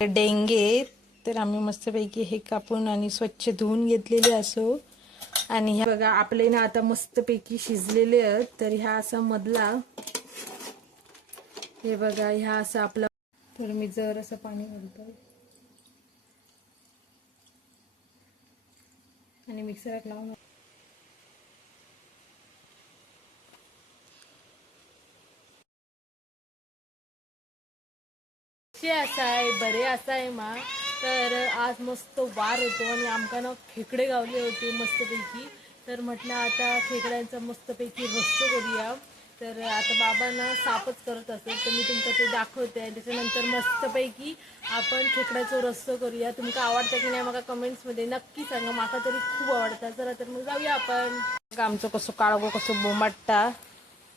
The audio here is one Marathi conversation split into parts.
डेंगे तर आम्ही मस्तपैकी हे कापून आणि स्वच्छ धुवून घेतलेले असो. आणि ह्या बघा आपले ना आता मस्तपैकी शिजलेले आहेत. तर ह्या असा मधला हे बघा ह्या असा आपला. तर मी जर असं पाणी घालतो आणि मिक्सरात लावून असाय बरे असाय मा. तर आज मस्त वार होतो आणि आमका ना खेकडे गावले होते मस्तपैकी. तर म्हटलं आता खेकड्यांचा मस्तपैकी रस्सा करूया. तर आता बाबांना सापच करत असेल तर मी तुमचं ते दाखवते आणि त्याच्यानंतर मस्तपैकी आपण खेकड्याचं रस्सा करूया. तुमका आवडतं की नाही मला कमेंट्समध्ये नक्की सांगा. माका तरी खूप आवडतं. चला तर मग जाऊया आपण. आमचं कसं काळगो कसं बोंबाटता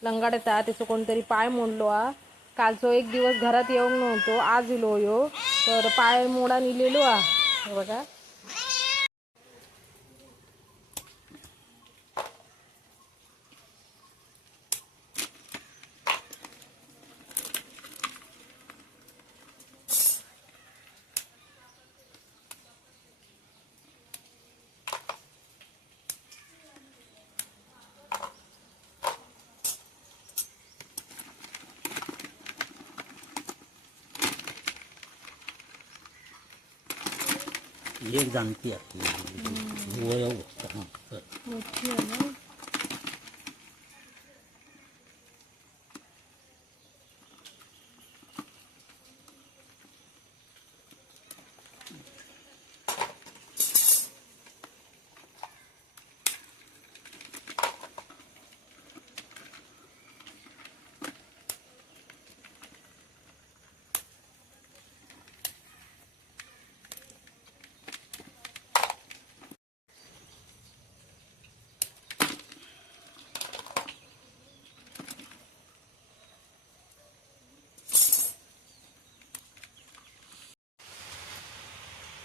लंगाडता त्याचं कोणतरी पाय मोडलो हा. कालचो एक दिवस घरात येऊन नव्हतो, आज इलो यो. तर पाय मोडा निलेलो हा. हे बघा एक जाणती आपली मोठी आहे ना.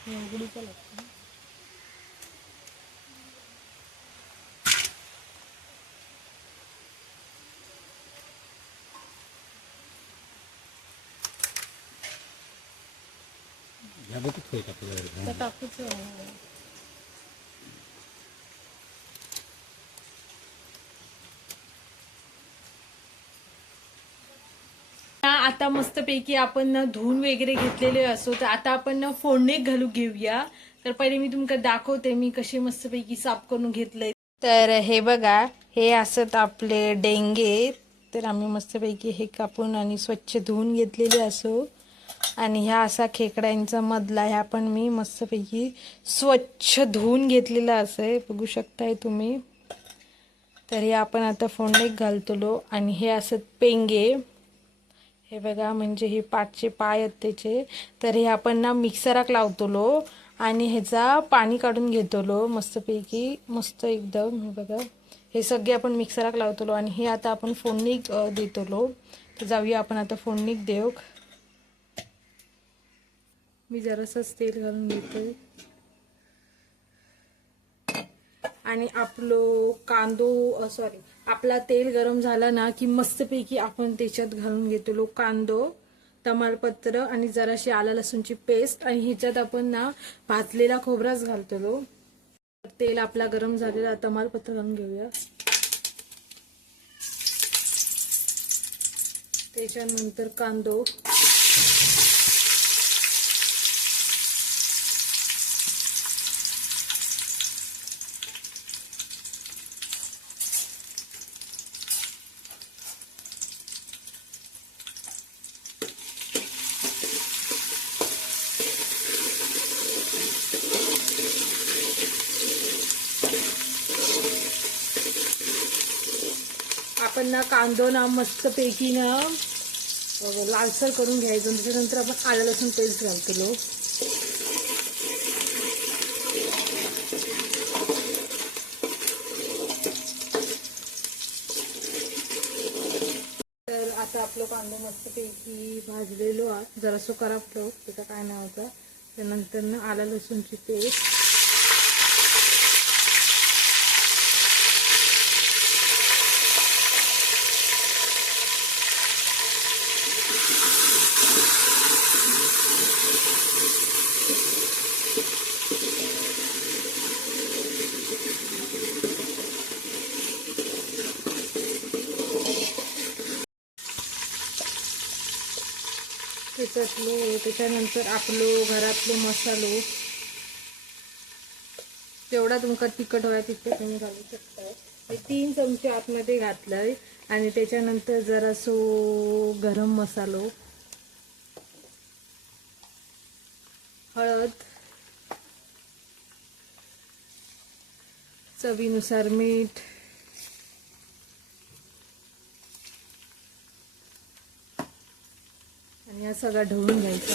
उघडीचं लागतं. टाकूच आता मस्तपैकी आपण ना धुवून वगैरे घेतलेले असो. तर आता आपण ना फोडणी घालू घेऊया. तर पहिले मी तुमका दाखवते मी कशी मस्तपैकी साफ करून घेतलंय. तर हे बघा हे असत आपले डेंगे. तर आम्ही मस्तपैकी हे कापून आणि स्वच्छ धुवून घेतलेले असो. आणि ह्या असा खेकड्यांचा मधला ह्या पण मी मस्तपैकी स्वच्छ धुवून घेतलेला असे बघू शकताय तुम्ही. तर हे आपण आता फोडणीत घालतलो. आणि हे असत पेंगे. हे बघा म्हणजे हे पाठचे पाय आहेत त्याचे. तर हे आपण ना मिक्सराक लावतलो आणि ह्याचा पाणी काढून घेतलो मस्तपैकी मस्त एकदम. हे बघा हे सगळे आपण मिक्सराक लावतलो आणि हे आता आपण फोडणीक देतलो. तर जाऊया आपण आता फोडणीक देऊ. मी जरासंच तेल घालून घेतोय आणि आपलो कांदो सॉरी आपला तेल गरम झाला ना की मस्तपैकी आपण त्याच्यात घालून घेतलो कांदो तमालपत्र आणि जराशी आला लसूणची पेस्ट. आणि ह्याच्यात आपण ना भाजलेला खोबराच घालतलो. तेल आपला गरम झालेला तमालपत्र घालून घेऊया. त्याच्यानंतर कांदो आपण ना कांदो ना मस्तपैकी ना लालसर करून घ्यायचं. त्याच्यानंतर आपण आलं लसूण पेस्ट घालतलो. तर आता आपलं कांदा मस्तपैकी भाजलेलो आहे. जरासं करापलो त्याचा काय नाव होता. त्यानंतर ना आलं लसूणची पेस्ट चिकटलो त्याच्यानंतर आपलो घरातलो मसालो जेवढा तुमका तिखट हवा तितके तुम्ही घालू शकता. 3 चमचे आतमध्ये घातलंय आणि त्याच्यानंतर जरासो गरम मसालो, हळद, चवीनुसार मीठ, आणि हा सगळा ढवळून घ्यायचा.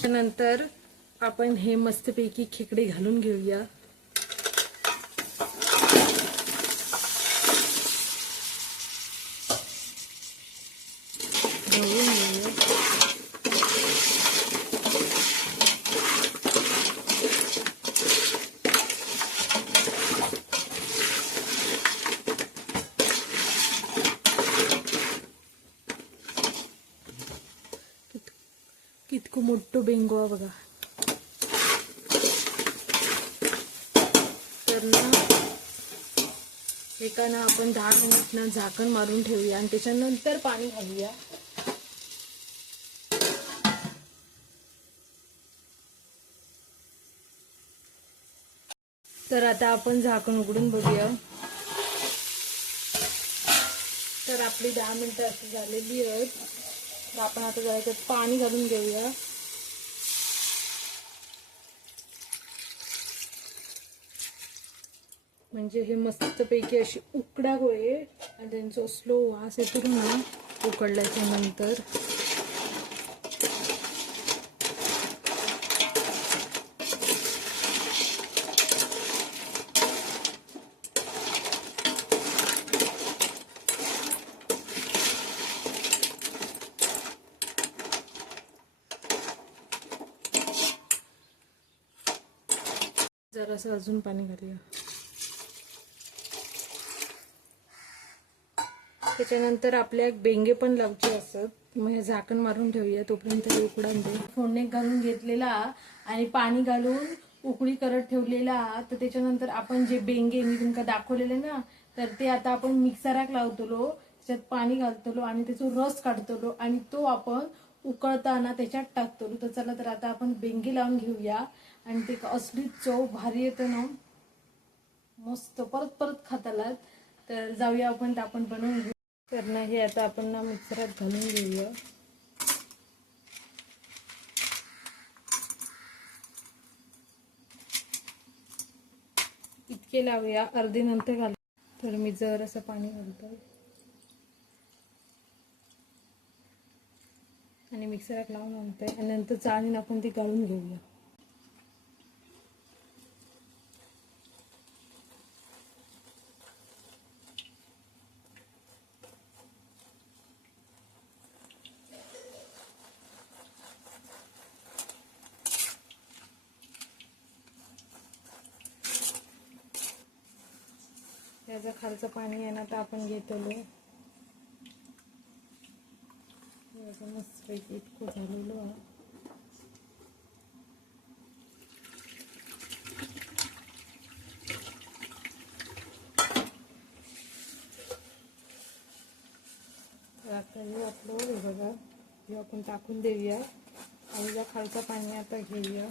त्यानंतर आपण हे मस्तपैकी खेकडे घालून घेऊया. ढवळून घेऊया. कितको मोठो बेंगो आहे बघा. तर ना एका ना आपण 10 मिनिट ना झाकण मारून ठेवूया आणि त्याच्यानंतर पाणी घालूया. तर आता आपण झाकण उघडून बघूया. तर आपली 10 मिनिटं अशी झालेली आहेत. तर आपण आता जरा त्यात पाणी घालून घेऊया. म्हणजे हे मस्तपैकी अशी उकडा गोळे आणि त्यांचा स्लो वास येतो ना उकडल्याच्या नंतर. जरासं अजून पाणी घालूया. त्याच्यानंतर आपल्या बेंगे पण लावचे असत. मग हे झाकण मारून ठेवूया तोपर्यंत हे उकडून दे. फोडणी घालून घेतलेला आणि पाणी घालून उकळी करत ठेवलेला. तर त्याच्यानंतर आपण जे बेंगे मी तुमका दाखवलेले ना तर ते आता आपण मिक्सराक लावतलो. त्याच्यात पाणी घालतलो आणि त्याचा रस काढतलो आणि तो आपण उकळताना त्याच्यात टाकतलो. तर चला तर आता आपण बेंगे लावून घेऊया आणि ते असली चव भारी येतं ना मस्त परत परत खातालात. तर जाऊया आपण बनवून घेऊ. तर ना हे आता आपण ना मिक्सरात घालून घेऊया. इतके लावूया अर्धी नंतर घालू. तर मी जरासं पाणी घालतो आणि मिक्सरात लावून आणतोय आणि नंतर चाळणीने आपण ती गाळून घेऊया. त्याचं खालचं पाणी आहे ना तर आपण घेतलो. मस्तपैकी इतकं झालेलो आहे. तर आता हे आपलं हे बघा हे आपण टाकून देऊया आणि या खालचं पाणी आता घेऊया.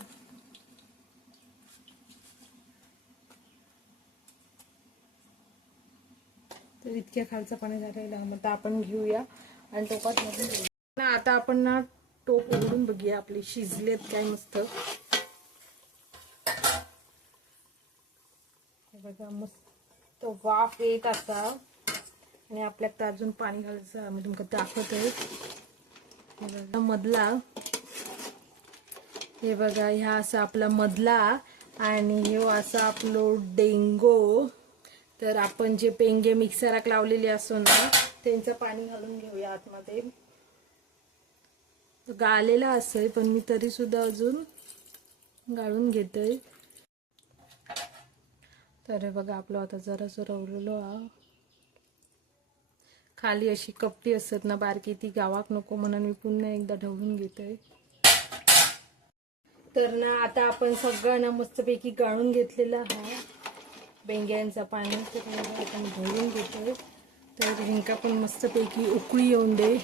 तर इतक्या खालचं पाणी झालेलं आहे. मग आपण घेऊया आणि टोपात घालून घेऊया. आता आपण ना टोप उघडून बघूया आपले शिजलेत काय मस्त. हे बघा मस्त वाफ येत असा आणि आपल्यात अजून पाणी घालायचं आम्ही तुमका दाखवतोय. हे बघा मधला हे बघा ह्या असा आपला मधला आणि हे असा आपलो डेंगो. तर आपण जे पेंगे मिक्सराक लावलेले असो ना त्यांचं पाणी घालून घेऊया आतमध्ये. गाळलेला असेल पण मी तरी सुद्धा अजून गाळून घेतोय. तर बघा आपलं आता जरासं रवलेलो आहे. खाली अशी कपटी असत ना बारकी ती गावाक नको म्हणून मी पुन्हा एकदा ढवळून घेतोय. तर ना आता आपण सगळं ना मस्तपैकी गाळून घेतलेलं आहे. बेंग्यांचा पाणी तर आपण भरून घेतोय. तर ह्यांका पण मस्तपैकी उकळी येऊन दे.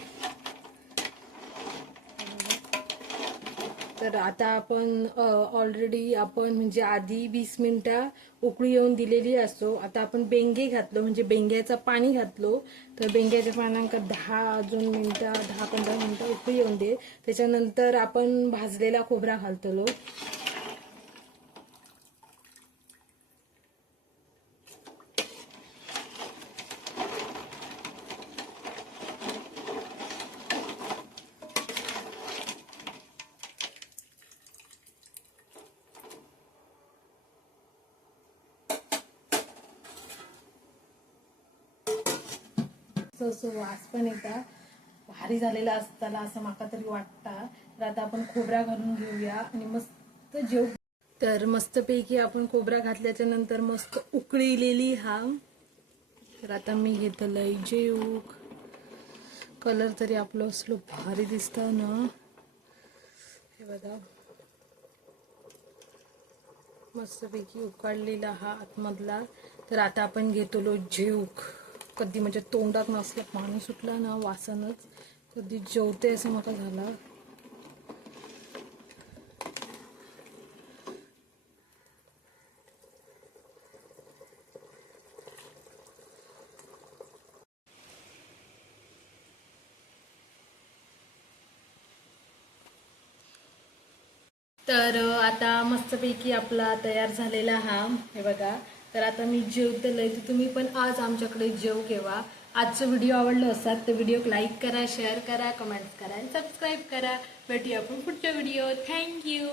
तर आता आपण ऑलरेडी आपण म्हणजे आधी 20 मिनिटं उकळी येऊन दिलेली असतो. आता आपण बेंगे घातलो म्हणजे बेंग्याचं पाणी घातलो. तर बेंग्याच्या पाण्यात 10-15 मिनिटं उकळी येऊन दे. त्याच्यानंतर आपण भाजलेला खोबरा घालतलो. असं वास पण येता भारी झालेला असताना असं माका तरी वाटतं. तर आता आपण खोबरा घालून घेऊया आणि मस्त जेव. तर मस्तपैकी आपण खोबरा घातल्याच्या नंतर मस्त उकळीलेली हा. तर आता मी घेतलंय जेऊक. कलर तरी आपलं असलो भारी दिसत ना, हे बघा मस्तपैकी उकळलेला हा आतमधला. तर आता आपण घेतलो जेऊक. कधी म्हणजे तोंडात नसलं पाणी सुटलं ना वासानच, कधी जेवते असं मला झालं. तर आता मस्तपैकी आपला तयार झालेला हा, हे बघा. तर आता मी जेवतलंय, तर तुम्ही पण आज आमच्याकडे जेव केव्हा. आजचं व्हिडिओ आवडलं असतात तर व्हिडिओ लाईक करा, शेअर करा, कमेंट करा आणि सबस्क्राईब करा. भेटूया आपण पुढच्या व्हिडिओ. थँक्यू.